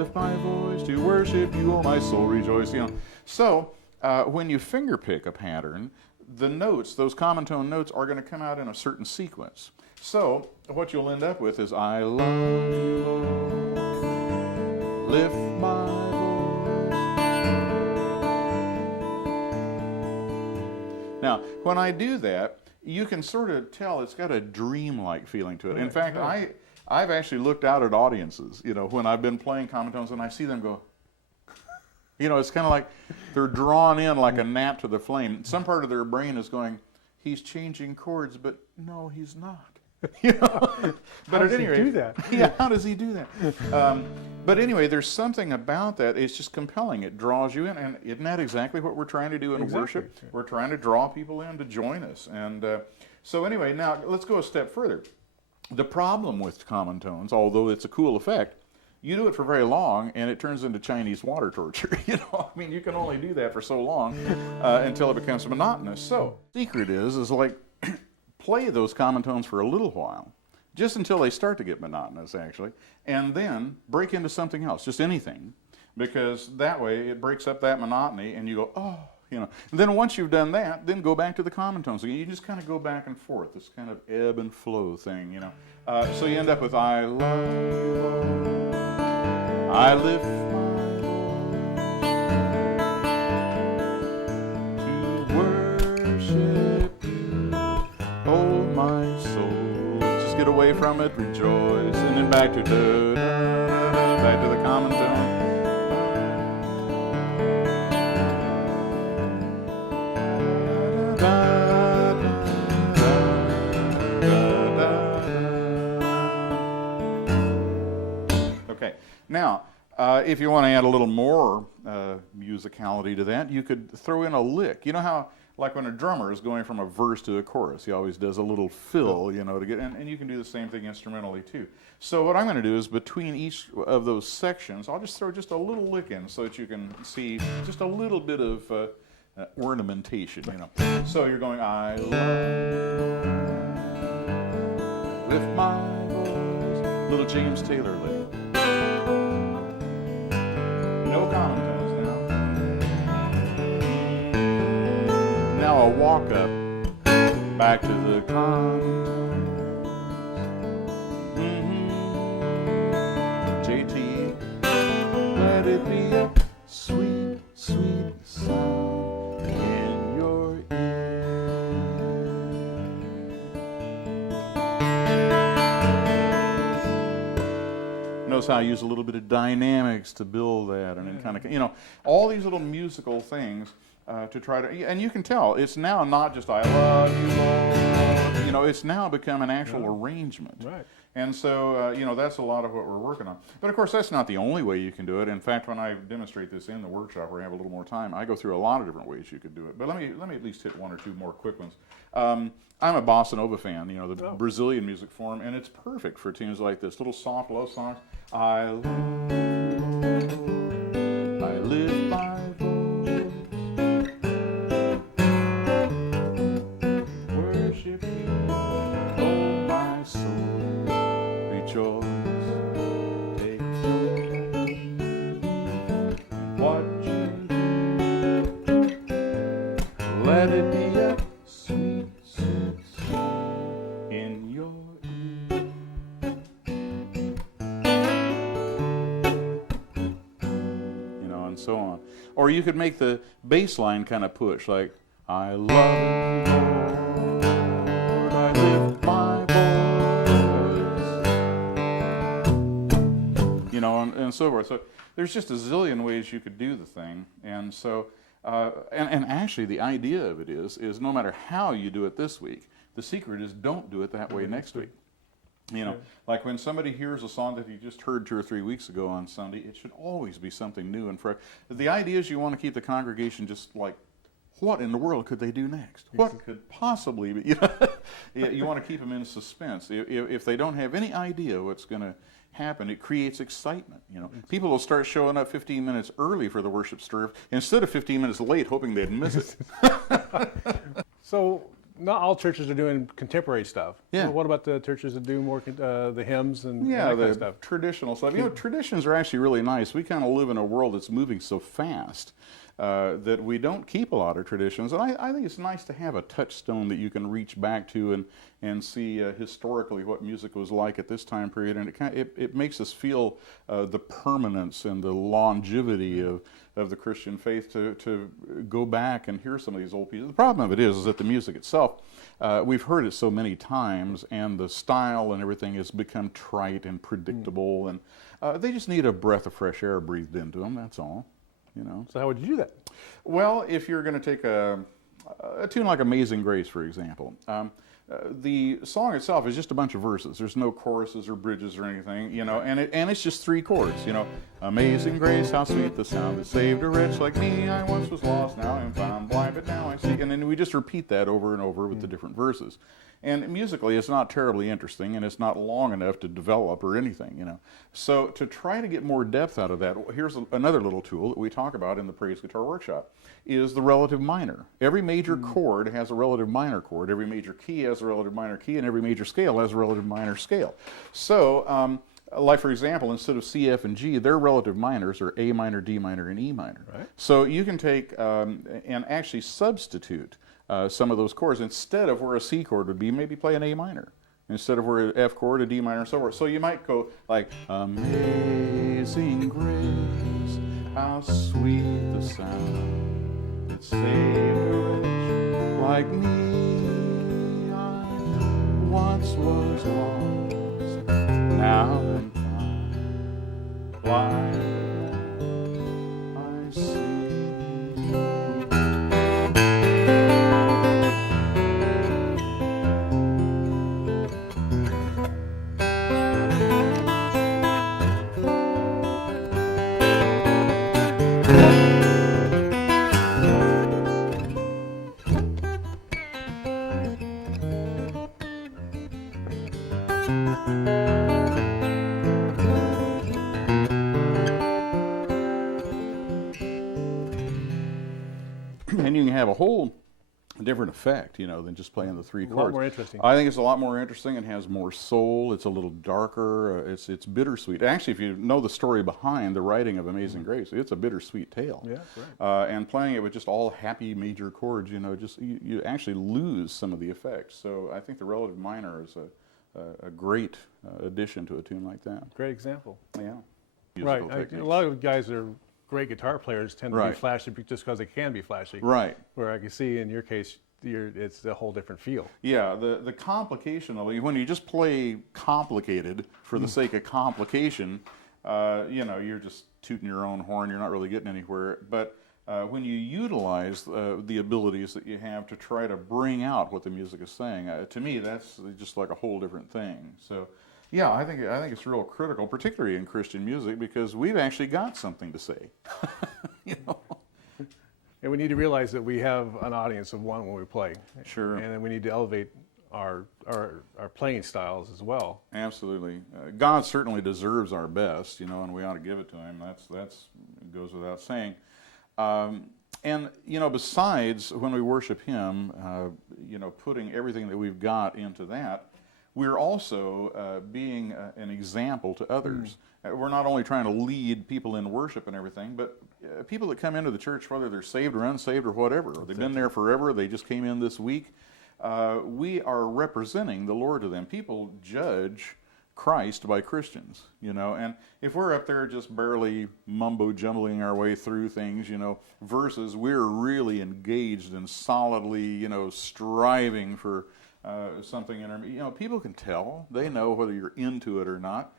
lift my voice to worship you, oh my soul rejoice. So when you finger pick a pattern, the notes, those common tone notes, are going to come out in a certain sequence. So what you'll end up with is, I love you, Lord, lift my voice. Now, when I do that, you can sort of tell it's got a dreamlike feeling to it. In fact, I've actually looked out at audiences, when I've been playing common tones, and I see them go, it's kind of like they're drawn in like a gnat to the flame. Some part of their brain is going, he's changing chords, but no, he's not. But how does he do that? Yeah, how does he do that? But anyway, there's something about that. It's just compelling. It draws you in, and isn't that exactly what we're trying to do in worship? We're trying to draw people in to join us. And so anyway, now let's go a step further. The problem with common tones, although it's a cool effect, you do it for very long, and it turns into Chinese water torture. You can only do that for so long until it becomes monotonous. So the secret is like play those common tones for a little while, just until they start to get monotonous, actually, and then break into something else, just anything, because that way it breaks up that monotony, and you go, oh, And then once you've done that, then go back to the common tones again. You just kind of go back and forth, this kind of ebb and flow thing, So you end up with, I love you, Lord, I lift my voice to worship you, oh my soul. Just get away from it, rejoice, and then back to back to the common tone. Okay, now if you want to add a little more musicality to that, you could throw in a lick. You know how, like when a drummer is going from a verse to a chorus, he always does a little fill, to get, and you can do the same thing instrumentally too. So what I'm going to do is between each of those sections, I'll just throw just a little lick in so that you can see just a little bit of ornamentation, So you're going, I love, lift my voice, little James Taylor lick. No common tones now. Now a walk up, back to the common tones. JT, let it be a sweet, sweet sound in your ear. Notice how I use a little bit of dynamics to build that, and then kind of, all these little musical things to try to, and you can tell it's now not just I love you, Lord, it's now become an actual arrangement. Right. And so, that's a lot of what we're working on. But of course, that's not the only way you can do it. In fact, when I demonstrate this in the workshop where I have a little more time, I go through a lot of different ways you could do it. But let me at least hit one or two more quick ones. I'm a bossa nova fan, the Brazilian music form, and it's perfect for tunes like this, little soft love songs. I lift my voice, worship you, oh my soul, rejoice, take joy in what you do, let it be a sweet, sweet sound in your and so on. Or you could make the bass line kind of push, like, I love you, Lord, I lift my voice, and so forth. So there's just a zillion ways you could do the thing, and so, and actually the idea of it is no matter how you do it this week, the secret is don't do it that way next week. Like when somebody hears a song that you just heard 2 or 3 weeks ago on Sunday, it should always be something new and fresh. The idea is you want to keep the congregation just like, what in the world could they do next? What could possibly be? You want to keep them in suspense. If they don't have any idea what's going to happen, it creates excitement. People will start showing up 15 minutes early for the worship service instead of 15 minutes late, hoping they'd miss it. So not all churches are doing contemporary stuff. Yeah. Well, what about the churches that do more the hymns and Yeah, that the kind of stuff? traditional stuff. Traditions are actually really nice. We kind of live in a world that's moving so fast that we don't keep a lot of traditions. And I think it's nice to have a touchstone that you can reach back to and see historically what music was like at this time period. And it makes us feel the permanence and the longevity of the Christian faith to go back and hear some of these old pieces. The problem of it is that the music itself, we've heard it so many times, and the style and everything has become trite and predictable, and they just need a breath of fresh air breathed into them, that's all. So how would you do that? Well, if you're going to take a tune like Amazing Grace, for example, the song itself is just a bunch of verses. There's no choruses or bridges or anything, and it's just 3 chords, Amazing grace, how sweet the sound that saved a wretch like me. I once was lost, now I'm found, blind, but now I see. And then we just repeat that over and over with the different verses. And musically, it's not terribly interesting, and it's not long enough to develop or anything, So to try to get more depth out of that, here's another little tool that we talk about in the Praise Guitar Workshop, is the relative minor. Every major chord has a relative minor chord. Every major key has a relative minor key, and every major scale has a relative minor scale. So, like for example, instead of C, F, and G, their relative minors are A minor, D minor, and E minor. Right. So you can take and actually substitute some of those chords. Instead of where a C chord would be, maybe play an A minor. Instead of where an F chord, a D minor, and so forth. So you might go like, Amazing grace, how sweet the sound that saved a wretch like me. I once was lost, now I'm found, blind, I see. And you can have a whole different effect, than just playing the 3 chords. A lot more interesting. I think it's a lot more interesting. It has more soul. It's a little darker. It's bittersweet. Actually, if you know the story behind the writing of Amazing Grace, it's a bittersweet tale. Yeah, right. And playing it with just all happy major chords, you actually lose some of the effects. So I think the relative minor is a great addition to a tune like that. Great example. Yeah. Right. Musical A lot of guys that are great guitar players tend to Right. be flashy just because they can be flashy. Right. Where I can see in your case, it's a whole different feel. Yeah, the complication of it, when you just play complicated for the sake of complication, you're just tooting your own horn, you're not really getting anywhere. But when you utilize the abilities that you have to try to bring out what the music is saying, to me that's just like a whole different thing. So yeah, I think it's real critical, particularly in Christian music, because we've actually got something to say. And we need to realize that we have an audience of one when we play. Sure. And then we need to elevate our playing styles as well. Absolutely. God certainly deserves our best, and we ought to give it to Him. That's goes without saying. And besides when we worship Him, putting everything that we've got into that, we're also being an example to others. We're not only trying to lead people in worship and everything, but people that come into the church, whether they're saved or unsaved or whatever, or they've been there forever, they just came in this week, we are representing the Lord to them. People judge Christ by Christians, and if we're up there just barely mumbo-jumbling our way through things, versus we're really engaged and solidly, striving for something in our, people can tell. They know whether you're into it or not.